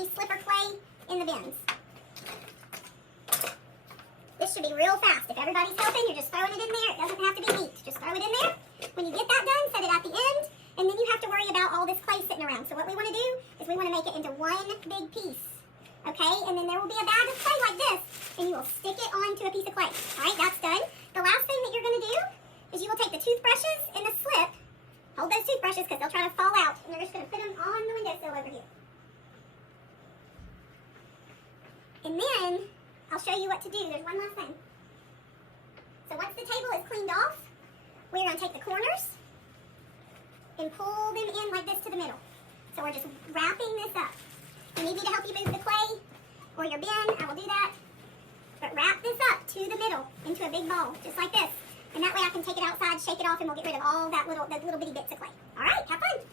any slipper clay in the bins. This should be real fast. If everybody's helping, you're just throwing it in there. It doesn't have to be neat. Just throw it in there. When you get that done, set it at the end, and then you have to worry about all this clay sitting around. So what we want to do is we want to make it into one big piece. Okay? And then there will be a bag of clay like this, and you will stick it onto a piece of clay. All right, that's done. The last thing that you're going to do is you will take the toothbrushes and the slip. Hold those toothbrushes because they'll try to fall out, and you're just going to put them on the windowsill over here. And then I'll show you what to do. There's one last thing. So once the table is cleaned off, we're going to take the corners and pull them in like this to the middle. So we're just wrapping this up. If you need me to help you move the clay or your bin, I will do that. But wrap this up to the middle into a big ball, just like this. And that way I can take it outside, shake it off, and we'll get rid of all those little bitty bits of clay. All right, have fun.